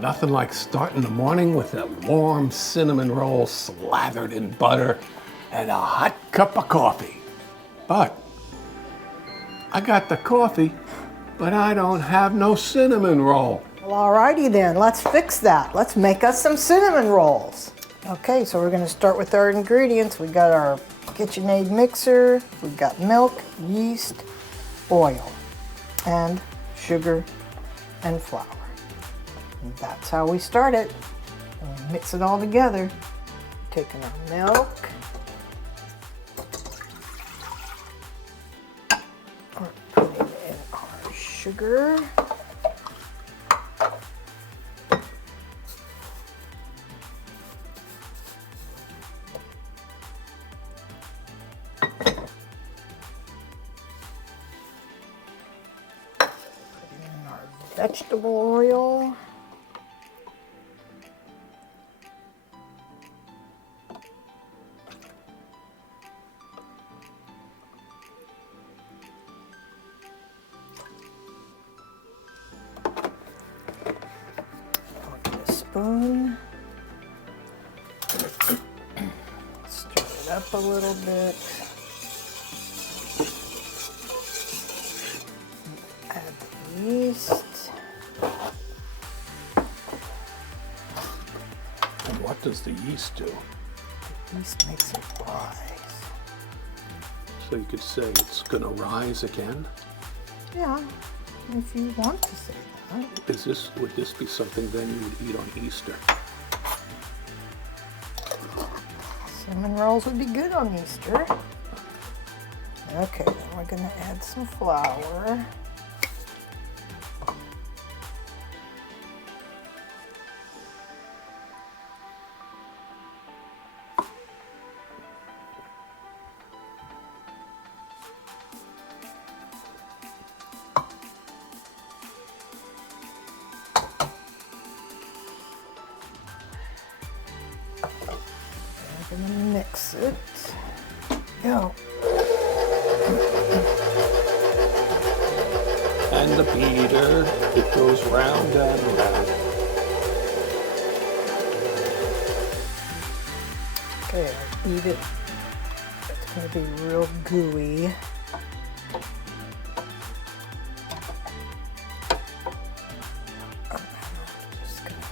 Nothing like starting the morning with a warm cinnamon roll slathered in butter and a hot cup of coffee. But I got the coffee, but I don't have no cinnamon roll. Well, alrighty then, let's fix that. Let's make us some cinnamon rolls. Okay, so we're gonna start with our ingredients. We got our KitchenAid mixer, we've got milk, yeast, oil, and sugar and flour. And that's how we start it. And we mix it all together. Taking our milk, we're putting in our sugar, vegetable oil, I'll get a spoon, stir it up a little bit, add the yeast. What does the yeast do? The yeast makes it rise. So you could say it's gonna rise again? Yeah, if you want to say that. Would this be something then you would eat on Easter? Cinnamon rolls would be good on Easter. Okay, then we're gonna add some flour. I'm gonna mix it. Go. And the beater, it goes round and round. Okay, I beat it. It's gonna be real gooey. Just gonna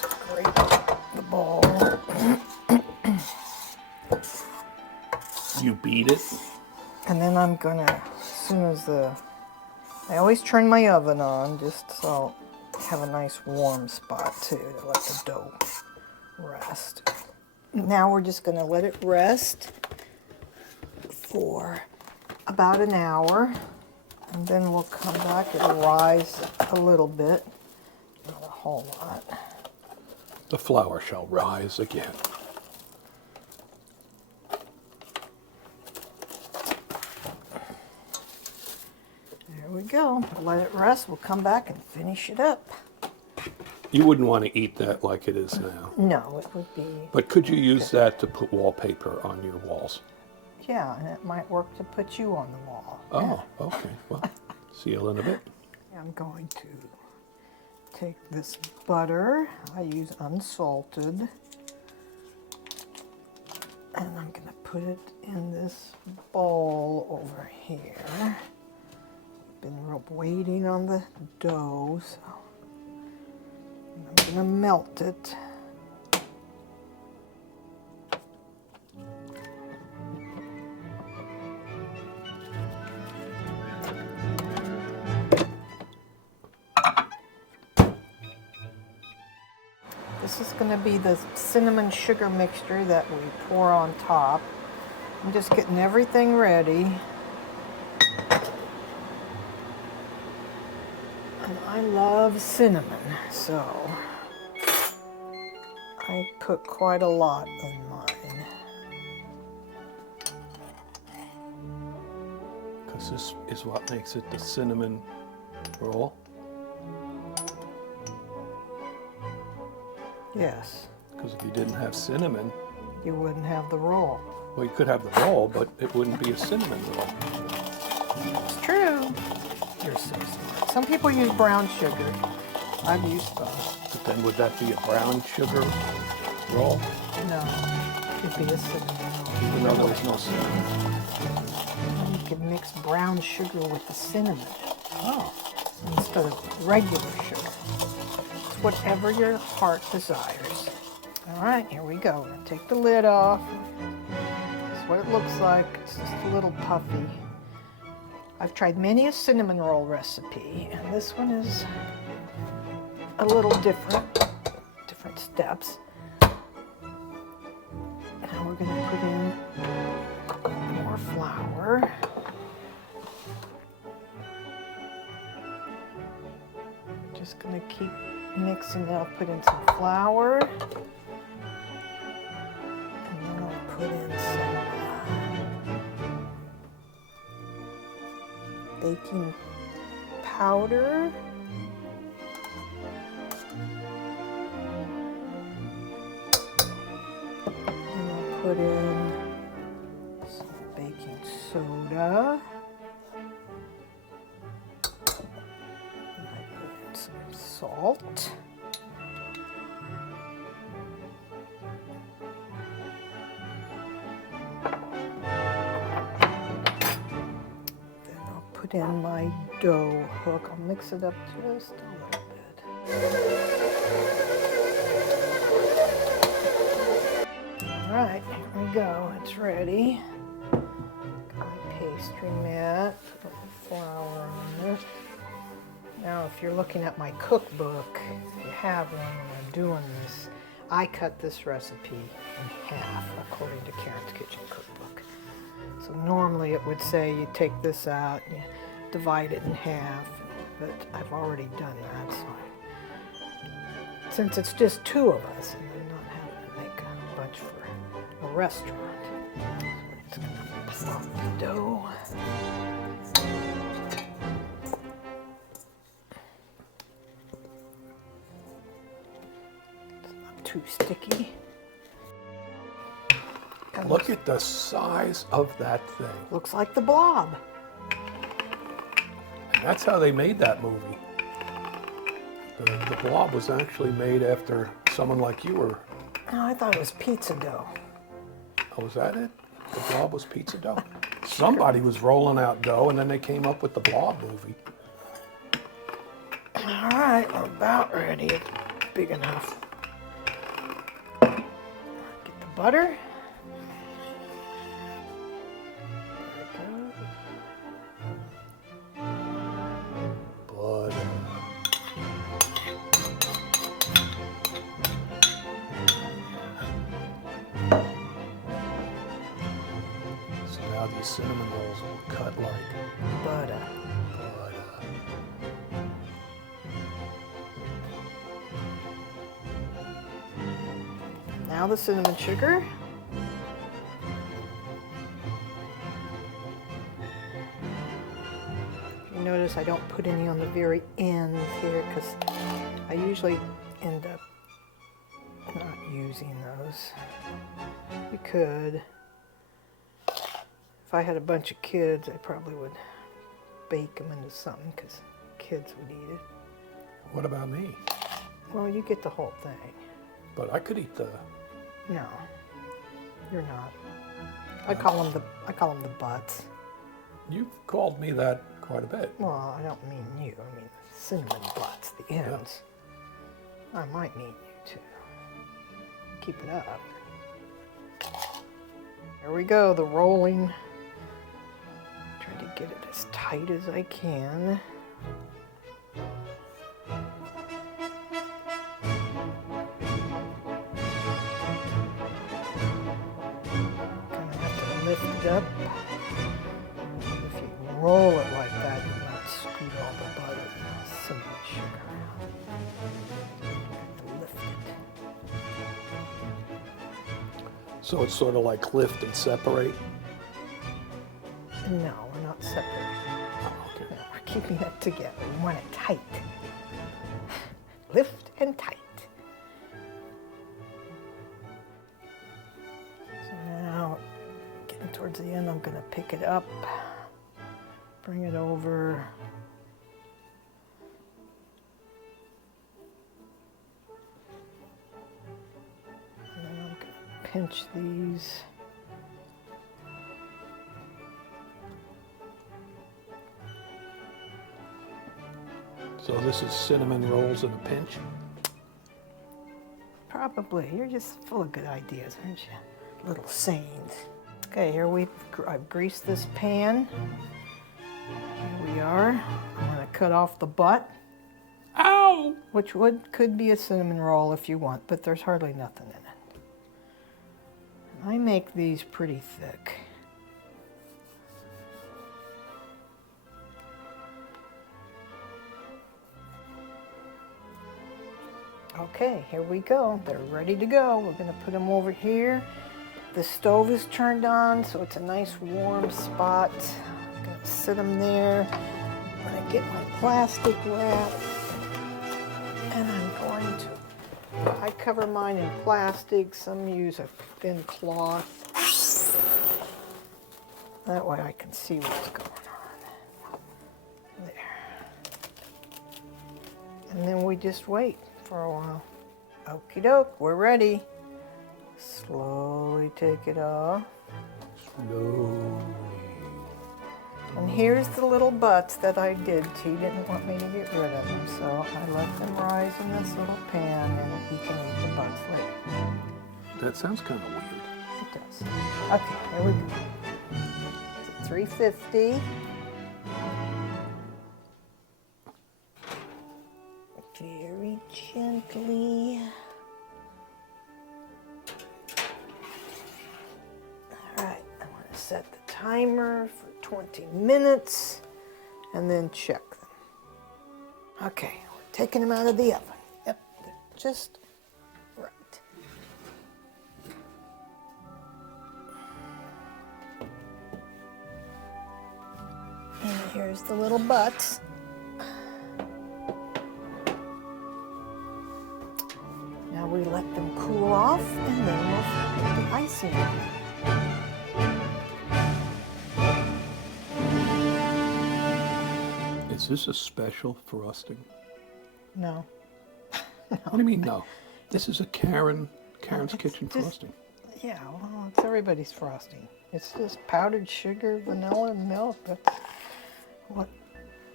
scrape the ball. You beat it? And then I'm gonna, as soon as I always turn my oven on just so I have a nice warm spot too to let the dough rest. Now we're just gonna let it rest for about an hour, and then we'll come back. It'll rise a little bit, not a whole lot. The flour shall rise again. There we go. Let it rest. We'll come back and finish it up. You wouldn't want to eat that like it is now. No, it would be. But could you use that to put wallpaper on your walls? Yeah, and it might work to put you on the wall. Oh, okay. Well, see you in a bit. I'm going to take this butter. I use unsalted. And I'm going to put it in this bowl over here. Been waiting on the dough, so I'm going to melt it. This is going to be the cinnamon sugar mixture that we pour on top. I'm just getting everything ready. And I love cinnamon, so I put quite a lot in mine. Because this is what makes it the cinnamon roll. Yes. Because if you didn't have cinnamon, You wouldn't have the roll. well, you could have the roll, but it wouldn't be a cinnamon roll. It's true. You're so smart. Some people use brown sugar. I've used both. But then would that be a brown sugar roll? No, it'd be a cinnamon roll. Even though there was no cinnamon. You could mix brown sugar with the cinnamon. Oh. Instead of regular sugar. It's whatever your heart desires. All right, here we go. We're gonna take the lid off. This is what it looks like. It's just a little puffy. I've tried many a cinnamon roll recipe, and this one is a little different steps. Now we're gonna put in more flour. Just gonna keep mixing. I'll put in some flour, and then I'll put in some baking powder. And I'll put in some baking soda. Some salt. Then I'll put in my dough hook. I'll mix it up just a little bit. All right, here we go. It's ready. Got my pastry mat. Put the flour on this. Now, if you're looking at my cookbook, if you have one when I'm doing this, I cut this recipe in half according to Karen's Kitchen Cookbook. So normally it would say you take this out, you divide it in half, but I've already done that. So since it's just two of us, and I'm not having to make a bunch for a restaurant, so we're just gonna pop the dough. Too sticky. Look at the size of that thing. Looks like the Blob. And that's how they made that movie. The Blob was actually made after someone like you were. Oh, I thought it was pizza dough. Oh, was that it? The Blob was pizza dough? Somebody was rolling out dough and then they came up with the Blob movie. All right, we're about ready. It's big enough. Get the butter. These cinnamon rolls will cut like butter. Now the cinnamon sugar. You notice I don't put any on the very end here because I usually end up not using those. You could. If I had a bunch of kids, I probably would bake them into something because kids would eat it. What about me? Well, you get the whole thing. But I could eat the... No, you're not. I call them the butts. You've called me that quite a bit. Well, I don't mean you. I mean cinnamon butts, the ends. Yeah. I might mean you too. Keep it up. There we go, the rolling. Try to get it as tight as I can. Gonna have to lift it up. If you roll it like that, you might scoot all the butter and cinnamon sugar out. Have to lift it. So it's sort of like lift and separate? No, we're not separating. Oh, okay. No, we're keeping it together. We want it tight. Lift and tight. So now, getting towards the end, I'm going to pick it up, bring it over, pinch these. So this is cinnamon rolls in a pinch? Probably. You're just full of good ideas, aren't you? Little sayings. Okay, here I've greased this pan. Here we are. I'm going to cut off the butt. Ow! Which could be a cinnamon roll if you want, but there's hardly nothing in it. I make these pretty thick. Okay, here we go. They're ready to go. We're going to put them over here. The stove is turned on, so it's a nice warm spot. I'm going to sit them there. I'm going to get my plastic wrap. And I'm going to, I cover mine in plastic. Some use a thin cloth. That way I can see what's going on. There. And then we just wait for a while. Okie doke, we're ready. Slowly take it off. Slowly. And here's the little butts that I did. He didn't want me to get rid of them, so I let them rise in this little pan and he can eat the butts later. That sounds kind of weird. It does. Okay, here we go. It's 350. Very gently. All right, I'm going to set the timer for 20 minutes and then check them. Okay, we're taking them out of the oven. Yep, they're just right. And here's the little butts. Now we let them cool off and then we'll put the icing on. Is this a special frosting? No. What do you mean no? This is a Karen's Kitchen just- frosting. Yeah, well, it's everybody's frosting. It's just powdered sugar, vanilla, and milk. That's what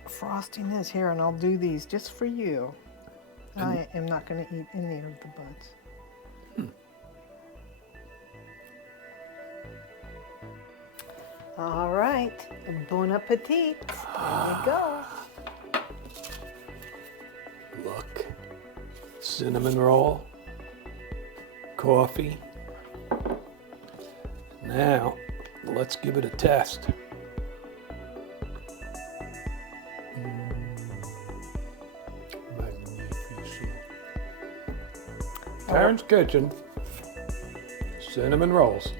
frosting is here, and I'll do these just for you. I am not going to eat any of the buds. All right, bon appetit. There you go. Look. Cinnamon roll. Coffee. Now, let's give it a test. Magnificent. Karen's Kitchen. Cinnamon rolls.